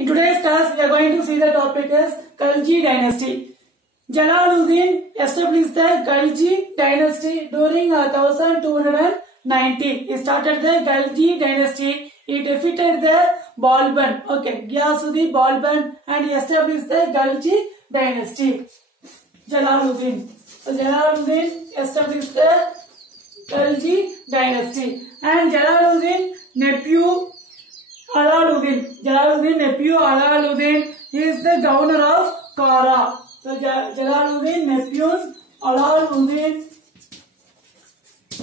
In today's class, we are going to see the topic as Khalji dynasty. Jalaluddin established the Khalji dynasty during 1290. He started the Khalji dynasty. He defeated the Balban. Okay, Ghiyasuddin Balban, and he established the Khalji dynasty. Jalaluddin. So Jalaluddin established the Khalji dynasty, and Jalaluddin nephew Alaluddin is the governor of Kara. So Jalaluddin nephew Alaluddin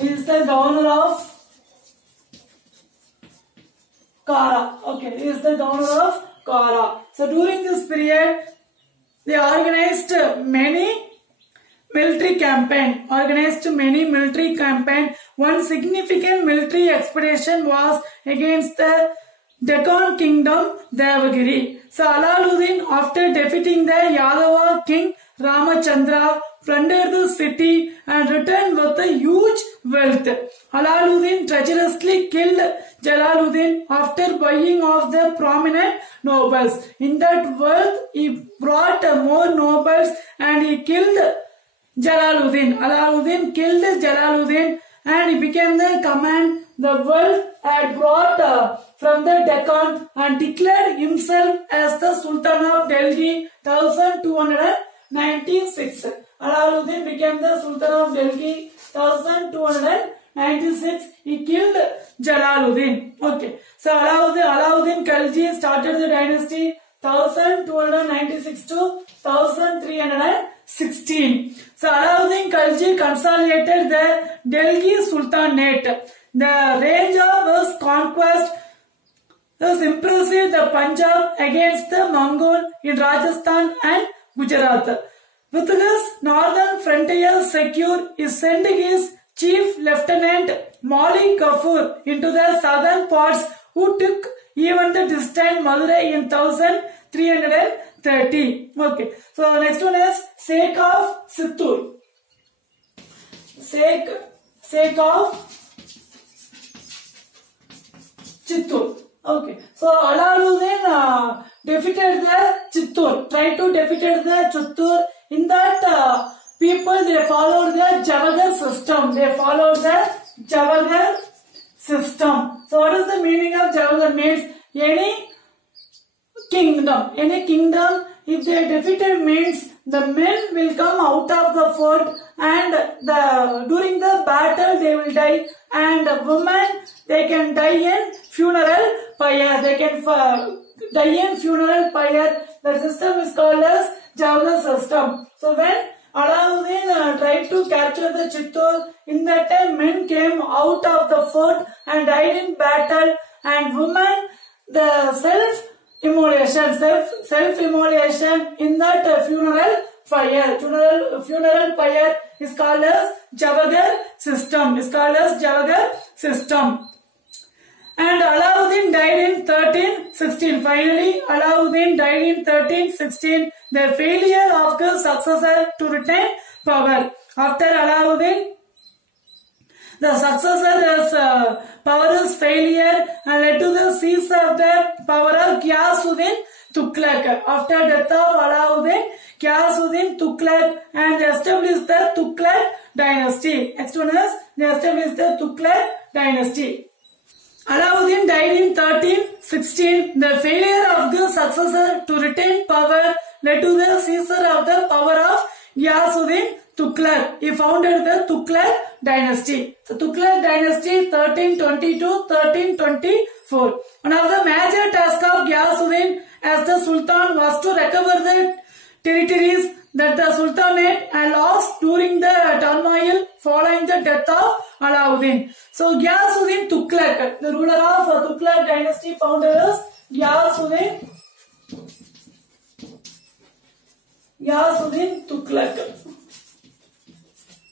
is the governor of Kara. Okay, is the governor of Kara. So during this period, they organized many military campaign. One significant military expedition was against the Deccan kingdom Devagiri. So Alaluddin, after defeating the Yadava king Ramachandra, plundered the city and returned with a huge wealth. Alaluddin treacherously killed Jalaluddin after buying off the prominent nobles. In that wealth, he brought more nobles and he killed Jalaluddin. Alaluddin killed Jalaluddin and he became the command the wealth had brought from the Deccan and declared himself as the Sultan of Delhi 1296. Alaluddin became the Sultan of Delhi 1296. He killed Jalaluddin. Okay. So Alaluddin Khalji started the dynasty 1296 to 1316. So Alaluddin Khalji consolidated the Delhi Sultanate. The range of his conquest was impressive. The Punjab against the Mongol in Rajasthan and Gujarat. With his northern frontier secure, he sent his chief lieutenant Malik Kafur into the southern parts, who took even the distant Madurai in 1330. Okay. So next one is Sheikh of Chittor. Sheikh of Chittor. Okay. So Alaluddin defeated the Chittor, tried to defeat the Chittor. In that people, they followed the Javagar system. So what is the meaning of Javagar? Means any kingdom, if they are defeated, means the men will come out of the fort and during the battle they will die, and the women, they can die in funeral pyre. The system is called as Javagar system. So when Alaluddin tried to capture the Chittor, in that time men came out of the fort and died in battle, and women, the self-immolation in that funeral pyre is called as Javagar system. And Alaluddin died in 1316. Finally, Alaluddin died in 1316. The failure of his successor to retain power. After Alaluddin, the successor's power's failure and led to the cease of the power of Ghiyasuddin Tughlaq. After death of Alaluddin, Ghiyasuddin Tughlaq, and they established the Tughlaq dynasty. Next one is they established the Tughlaq dynasty. Alaluddin died in 1316. The failure of the successor to retain power led to the seizure of the power of Ghiyasuddin Tughlaq. He founded the Tughlaq dynasty. So Tughlaq dynasty 1320 to 1324. One of the major tasks of Ghiyasuddin as the Sultan was to recover the territories that the Sultanate had lost during the turmoil following the death of Alaluddin. So Ghiyasuddin Tughlaq, the ruler of Tughlaq dynasty, founder is Ghiyasuddin Tughlaq.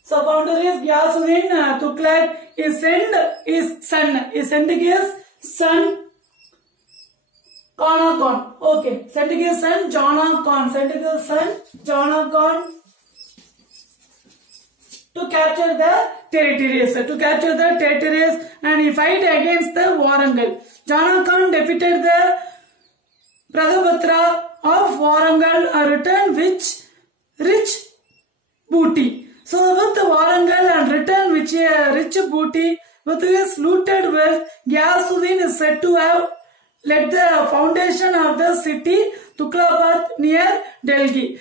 So founder is Ghiyasuddin Tughlaq. He sent his son Jana Khan. Okay, sent his son Jana Khan to capture the territories, and he fight against the Warangal. Jana Khan defeated the Pradabhatra of Warangal returned with rich booty. So with the Warangal and returned with a rich booty, with his looted wealth, Ghiyasuddin is said to have laid the foundation of the city Tuklabad near Delhi,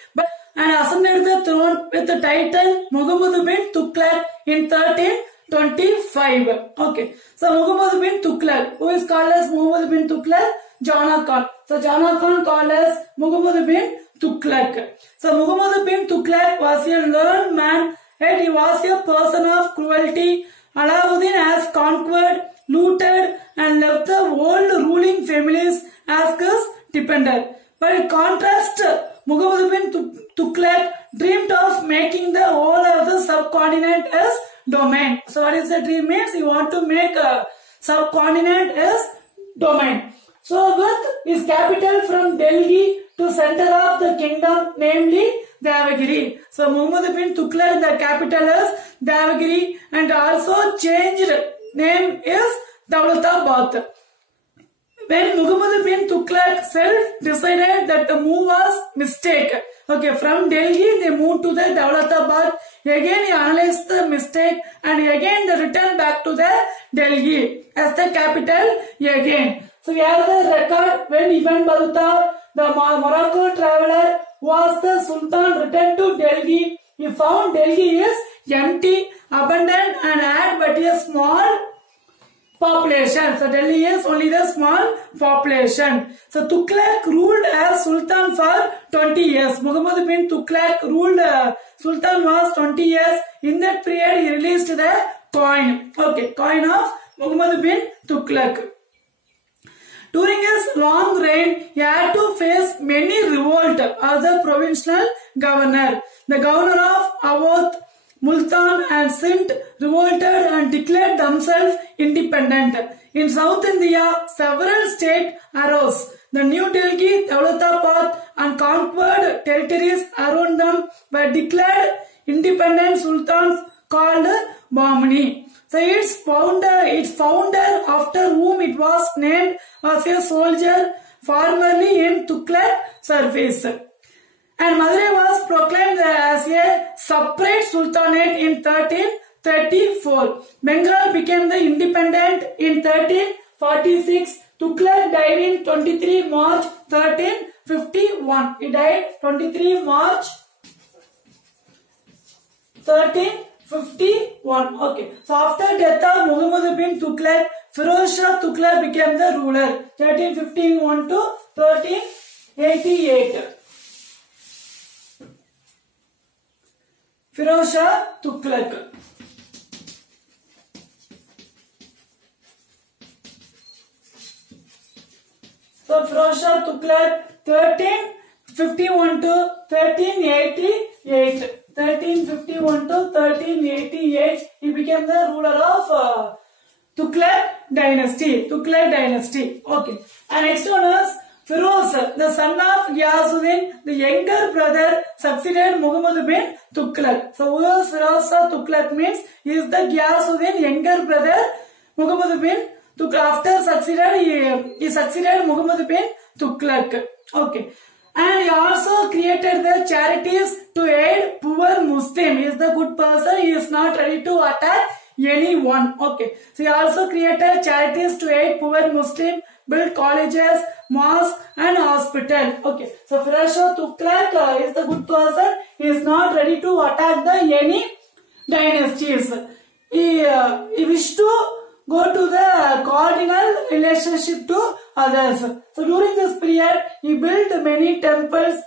and ascended the throne with the title Muhammad bin Tughlaq in 1325. Okay, so Muhammad bin Tughlaq, who is called as Muhammad bin Tughlaq? Jana Khan. So Jana Khan called as Muhammad bin Tughlaq. So Muhammad bin Tughlaq was a learned man, yet he was a person of cruelty. Alauddin has conquered, looted, and left the old ruling families as his dependent. But in contrast, Muhammad bin Tughlaq dreamed of making the whole of the subcontinent as domain. So what is the dream means? He want to make a subcontinent as domain. So with his capital from Delhi to center of the kingdom, namely Devagiri. So Muhammad bin Tughlaq, the capital is Devagiri, and also changed name is Daulatabad. When Muhammad bin Tughlaq self decided that the move was mistake. Okay, from Delhi they moved to the Daulatabad. Again he analyzed the mistake and again they returned back to the Delhi as the capital again. So we have the record when Ibn Battuta, the Morocco traveler, was the Sultan, returned to Delhi. He found Delhi is empty, abandoned and had but a small population. So Delhi is only the small population. So Tughlaq ruled as Sultan for 20 years. Muhammad bin Tughlaq ruled Sultan was 20 years. In that period he released the coin. Okay, coin of Muhammad bin Tughlaq. During his long reign, he had to face many revolts of the provincial governor. The governor of Awadh, Multan and Sindh revolted and declared themselves independent. In South India, several states arose. The New Delhi, Daulatabad and conquered territories around them were declared independent sultans called Bahmani. So its founder after whom it was named was a soldier formerly in Tughlaq service. And Madurai was proclaimed as a separate sultanate in 1334. Bengal became the independent in 1346. Tughlaq died in 23 March 1351. He died 23 March 1351. Okay. So after death of Muhammad bin Tughlaq, Firoz Shah Tughlaq became the ruler. 1351 to 1388. Firoz Shah Tughlaq. So Firoz Shah Tughlaq 1351 to 1388. 1351 to 1388, he became the ruler of Tughlaq dynasty. Tughlaq dynasty. Okay. And next one is Firoz, the son of Ghiyasuddin, the younger brother, succeeded Muhammad bin Tughlaq. So who is Firoz Shah Tughlaq means he is the Ghiyasuddin younger brother Muhammad bin Tughlaq. After succeeded, he succeeded Muhammad bin Tughlaq. Okay. And he also created the charities to aid poor Muslim. He is the good person. He is not ready to attack anyone. Okay. So he also created charities to aid poor Muslim, build colleges, mosques and hospital. Okay. So Firoz Shah Tughlaq is the good person. He is not ready to attack any dynasties. He wished to go to the cardinal relationship to others. So during this period, he built many temples,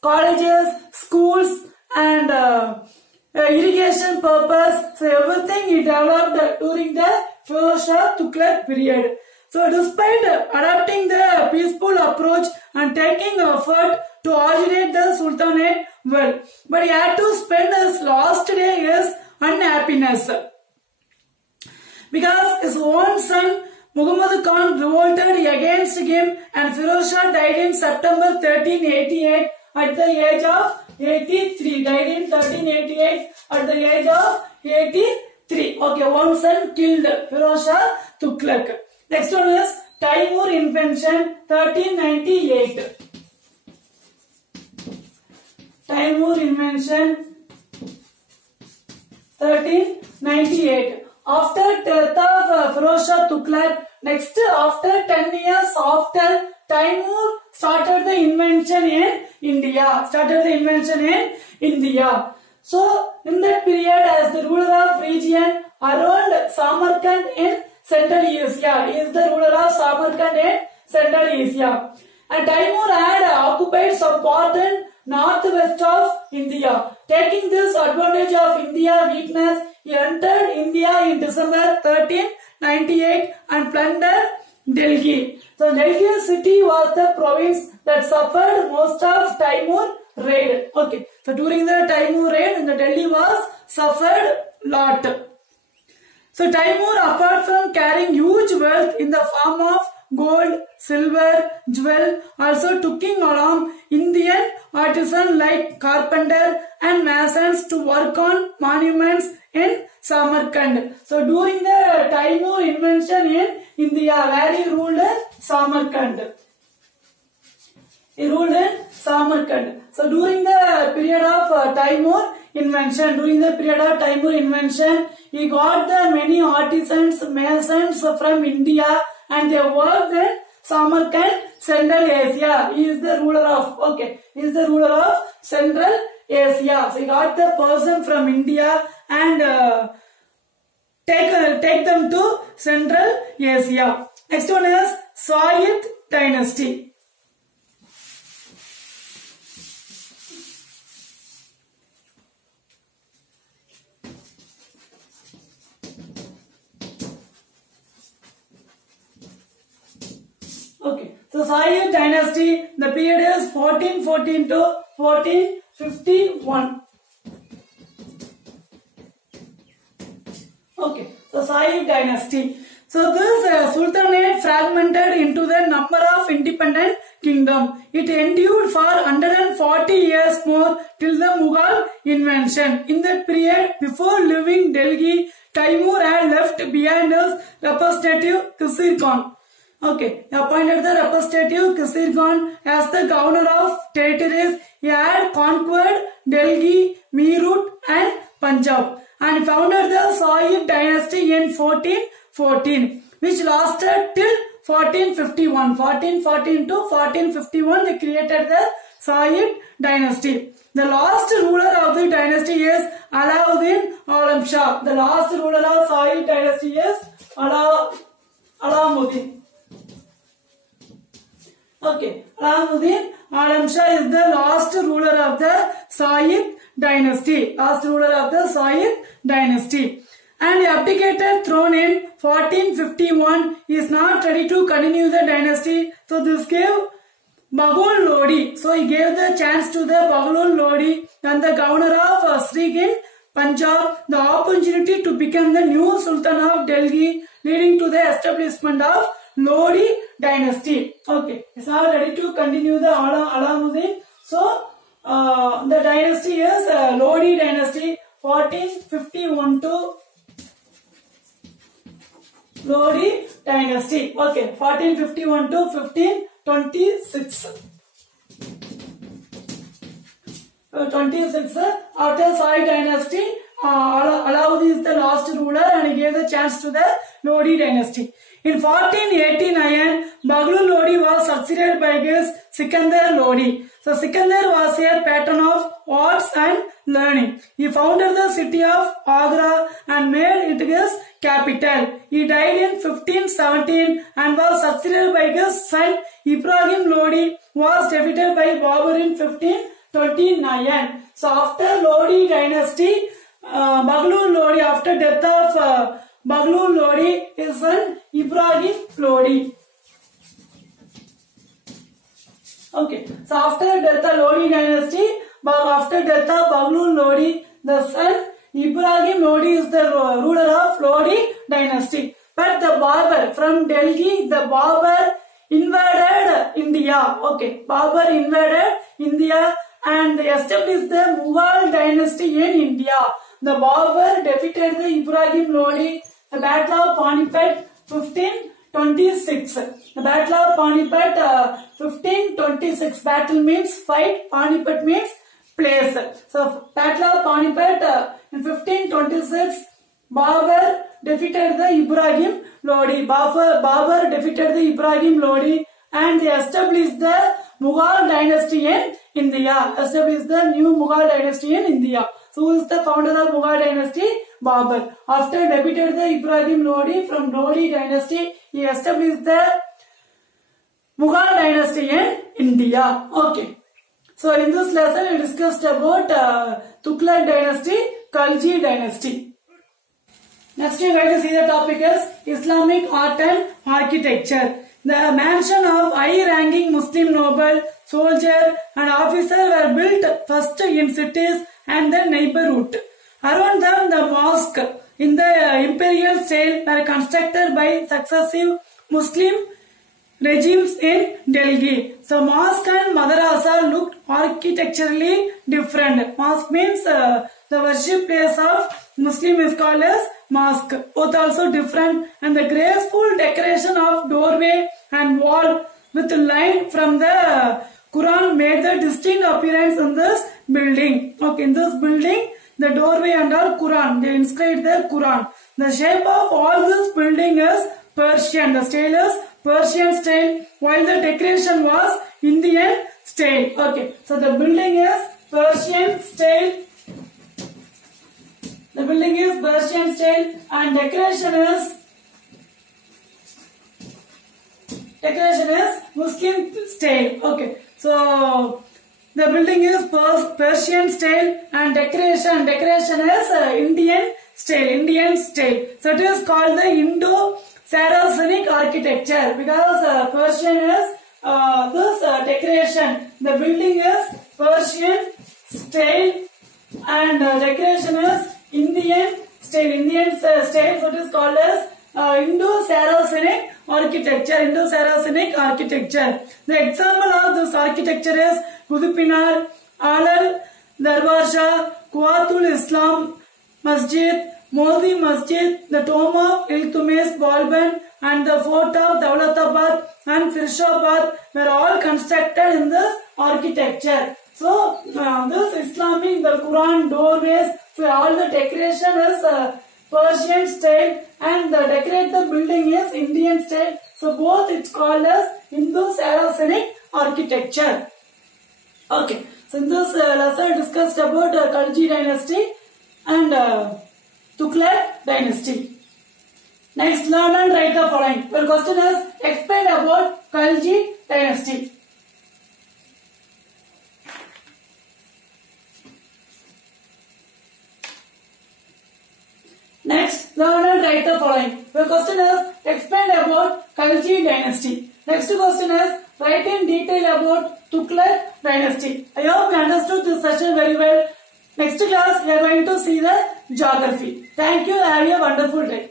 colleges, schools and irrigation purpose. So everything he developed during the Firoz Shah Tughlaq period. So despite adopting the peaceful approach and taking effort to originate the Sultanate well, but he had to spend his last days unhappiness. Because his own son Muhammad Khan revolted against him and Firoz Shah died in September 1388 at the age of 83. Died in 1388 at the age of 83. Okay, one son killed Firoz Shah Tughlaq. Next one is time Timur invention 1398. Timur invention 1398. After death of Firoz Shah Tughlaq, next after 10 years after, Timur started the invention in India. So in that period, as the ruler of region around Samarkand in Central Asia, he is the ruler of Samarkand in Central Asia. And Timur had occupied some part in northwest of India. Taking this advantage of India's weakness, he entered India in December 1398 and plundered Delhi. So Delhi city was the province that suffered most of Timur raid. Okay. So during the Timur raid, the Delhi was suffered lot. So Timur, apart from carrying huge wealth in the form of gold, silver, jewel, also taking along Indian artisans like carpenter and masons to work on monuments in Samarkand. So during the Timur invention in India, where he ruled Samarkand. So during the period of Timur invention, he got the many artisans, masons from India, and they worked in Samarkand, Central Asia. He is the ruler of, Central Asia. So he got the person from India and take them to Central Asia. Next one is Sayyid dynasty. Okay, so Sayyid dynasty, the period is 1414 to 1451. Okay, so Sayyid dynasty. So this sultanate fragmented into the number of independent kingdom. It endured for 140 years more till the Mughal invention. In that period, before leaving Delhi, Timur had left behind his representative Qisir Khan. Okay, he appointed the representative Qisir Khan as the governor of territories. He had conquered Delhi, Meerut and Punjab and founded the Sayyid dynasty in 1414, which lasted till 1451. 1414 to 1451, they created the Sayyid dynasty. The last ruler of the dynasty is Alauddin Alam Shah. The last ruler of Sayyid dynasty is Alauddin. Okay, Alauddin Alam Shah is the last ruler of the Sayyid dynasty. And he abdicated throne in 1451. He is not ready to continue the dynasty. So this gave Baghul Lodi. So he gave the chance to the Baghul Lodi and the governor of Srigh in Punjab the opportunity to become the new Sultan of Delhi, leading to the establishment of Lodi dynasty. Okay, it's not ready to continue the Alauddin. So the dynasty is Lodi dynasty, 1451 to Lodi dynasty. Okay, 1451 to 1526. 26 after Sayyid dynasty, Alauddin is the last ruler and he gave the chance to the Lodi dynasty. In 1489, Baghul Lodi was succeeded by his Sikandar Lodi. So Sikandar was a patron of arts and learning. He founded the city of Agra and made it his capital. He died in 1517 and was succeeded by his son Ibrahim Lodi, was defeated by Babur in 1529. So after Lodi dynasty, Baghul Lodi, after death of Baghul Lodi, his son Ibrahim Lodi. Okay, so after death of Lodi dynasty, after death of Baghul Lodi, the son Ibrahim Lodi is the ruler of Lodi dynasty. But the Babur from Delhi, the Babur invaded India. Okay, Babur invaded India and established the Mughal dynasty in India. The Babur defeated the Ibrahim Lodi. The Battle of Panipat 1526. The Battle Panipat 1526. Battle means fight. Panipat means place. So Battle of Panipat in 1526, Babur defeated the Ibrahim Lodi. Babur defeated the Ibrahim Lodi and they established the Mughal dynasty in India. Established the new Mughal dynasty in India. So who is the founder of Mughal dynasty? Babur. After defeated the Ibrahim Lodi from Lodi dynasty, he established the Mughal dynasty in India. Okay. So in this lesson we discussed about Tughlaq dynasty, Khalji dynasty. Next we are going to see the topic is Islamic art and architecture. The mansion of high-ranking Muslim noble, soldier and officer were built first in cities and then neighborhood. Around them, the mosque in the imperial style were constructed by successive Muslim regimes in Delhi. So mosque and madrasa looked architecturally different. Mosque means the worship place of Muslim is called as mosque. Both also different, and the graceful decoration of doorway and wall with line from the Quran made the distinct appearance in this building. Okay, in this building, the doorway and all Quran, they inscribed the Quran. The shape of all this building is Persian. The style is Persian style, while the decoration was Indian style. Okay, so the building is Persian style. The building is Persian style and decoration is Muslim style. Okay, so the building is Persian style and decoration is Indian style. So it is called the Indo-Saracenic architecture because Persian is this decoration. The building is Persian style and decoration is Indian style. So it is called as Indo-Saracenic architecture. The example of this architecture is Qutub Minar, Alal Darbar Shah, Quwatul Islam Masjid, Modi Masjid, the tomb of Iltutmish Balban and the fort of Daulatabad and Firshabad were all constructed in this architecture. So this Islamic, the Quran doorways, so all the decoration is Persian style and the decorated building is Indian style. So both it's called as Indo-Saracenic architecture. Okay, so in this lesson discussed about Khalji dynasty and Tughlaq dynasty. Next, learn and write the following. Your question is explain about Khalji dynasty. Next, learn and write the following. Your question is explain about Khalji dynasty. Next question is write in detail about Tughlaq dynasty. I hope you understood this session very well. Next class we are going to see the geography. Thank you. Have a wonderful day.